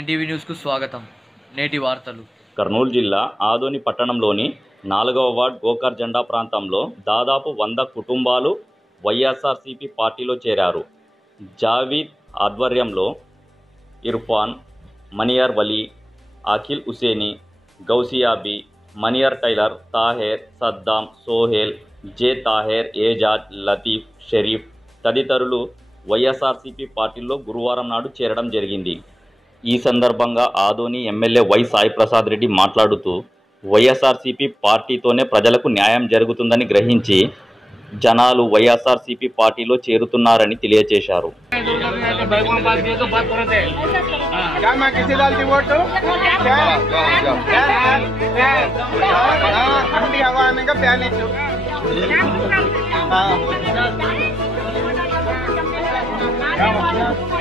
NTV న్యూస్కు స్వాగతం. నేటి వార్తలు. కర్నూలు జిల్లా ఆదోని పట్టణంలోని నాలుగవ వార్డ్ గోకర్ జెండా ప్రాంతంలో దాదాపు వంద కుటుంబాలు వైఎస్ఆర్సీపీ పార్టీలో చేరారు. జావీద్ ఆధ్వర్యంలో ఇర్ఫాన్ మనియార్ వలీ అఖిల్ హుసేని గౌసియాబీ మనియార్ టైలర్ తాహేర్ సద్దాం సోహేల్ జే తాహేర్ ఏజాజ్ లతీఫ్ షరీఫ్ తదితరులు వైఎస్ఆర్సీపీ పార్టీలో గురువారం నాడు చేరడం జరిగింది. ఈ సందర్భంగా ఆదోని ఎమ్మెల్యే వై సాయి ప్రసాద్ రెడ్డి మాట్లాడుతూ వైఎస్ఆర్సీపీ పార్టీతోనే ప్రజలకు న్యాయం జరుగుతుందని గ్రహించి జనాలు వైఎస్ఆర్సీపీ పార్టీలో చేరుతున్నారని తెలియజేశారు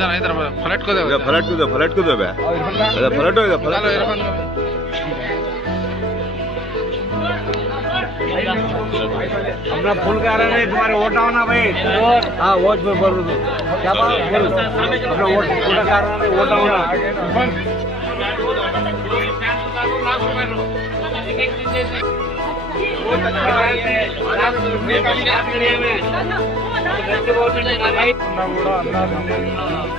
हज़ार रुपए फ्लैट को दे फ्लैट को दे फ्लैट को दे बे अरे फ्लैट होगा फ्लैट फूल का रहा है तुम्हारे वोट आओ ना भाई हाँ वोट पे बोल दो क्या बात बोलो अपना वोट फूल का रहा है वोट आओ ना ఉన్నా కూడా అన్నారు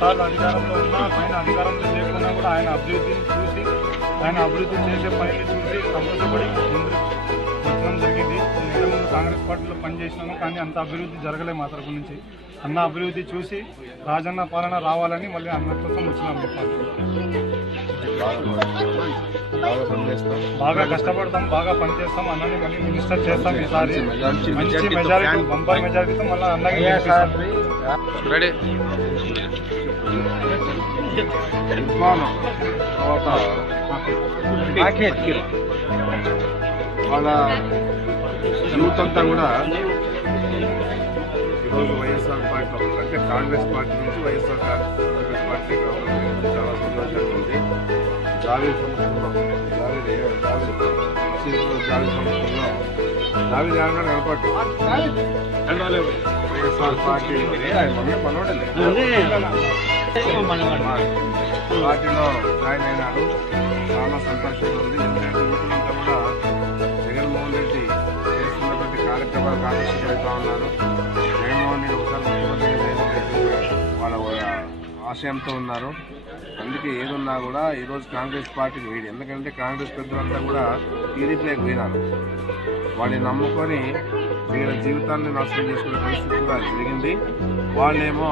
సార్లు అధికారంలో ఉన్నా పైన అధికారంలో లేకున్నా కూడా ఆయన అభివృద్ధిని చూసి ఆయన అభివృద్ధి చేసే పనిని చూసి సంతోషపడి వచ్చడం జరిగింది ఇంతకుముందు కాంగ్రెస్ పార్టీలో పనిచేసినాను కానీ అంత అభివృద్ధి జరగలే మా తరపు నుంచి అన్న అభివృద్ధి చూసి రాజన్న పాలన రావాలని మళ్ళీ అన్న కోసం వచ్చినాం పార్టీలో బాగా కష్టపడతాం బాగా పనిచేస్తాం అన్నని మళ్ళీ మినిస్టర్ చేస్తాం ఈసారి. మంచి మెజారిటీ బంపర్ మెజారిటీతో మళ్ళీ అన్నకి. రెడీ వాళ్ళ యూత్ అంతా కూడా ఈరోజు వైఎస్ఆర్ పార్టీ అంటే కాంగ్రెస్ పార్టీ నుంచి వైఎస్ఆర్ కాంగ్రెస్ పార్టీ రావడం చాలా సంతోషంగా ఉంది. జావేద్ సంస్థలో జావేద్ సంస్థలో జావేద్ ఏమన్నా నిలబట్టు వైఎస్ఆర్ పార్టీ పార్టీలో జాయిన్ అయినారు. చాలా సంతోషంగా ఉంది. ఎందుకంటే కూడా జగన్మోహన్ రెడ్డి చేస్తున్నటువంటి కార్యక్రమాలకు ఆకర్షితులవుతా ఉన్నారు. వాళ్ళ ఆశయంతో ఉన్నారు. అందుకే ఏదున్నా కూడా ఈరోజు కాంగ్రెస్ పార్టీకి వేడి. ఎందుకంటే కాంగ్రెస్ పెద్దలంతా కూడా టీడీపీలోకి పోయినారు. వాళ్ళని నమ్ముకొని వీళ్ళ జీవితాన్ని నాశనం చేసుకునే పరిస్థితి కూడా జరిగింది. వాళ్ళేమో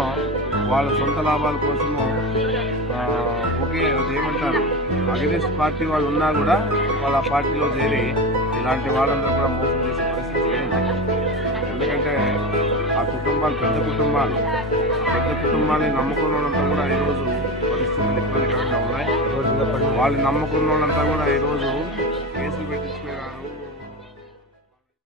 వాళ్ళ సొంత లాభాల కోసము ఒకే ఏమంటారు అగనిస్ట్ పార్టీ వాళ్ళు ఉన్నా కూడా వాళ్ళ పార్టీలో చేరి ఇలాంటి వాళ్ళందరూ కూడా మోసం చేసే పరిస్థితి జరిగింది. ఎందుకంటే కుటుంబాలు పెద్ద కుటుంబాలు. పెద్ద కుటుంబాన్ని నమ్ముకున్న వాళ్ళంతా కూడా ఈరోజు పరిస్థితులు ఇబ్బందికరంగా ఉన్నాయి. వాళ్ళు నమ్ముకున్న వాళ్ళంతా కూడా ఈరోజు కేసులు పెట్టించుకున్నారు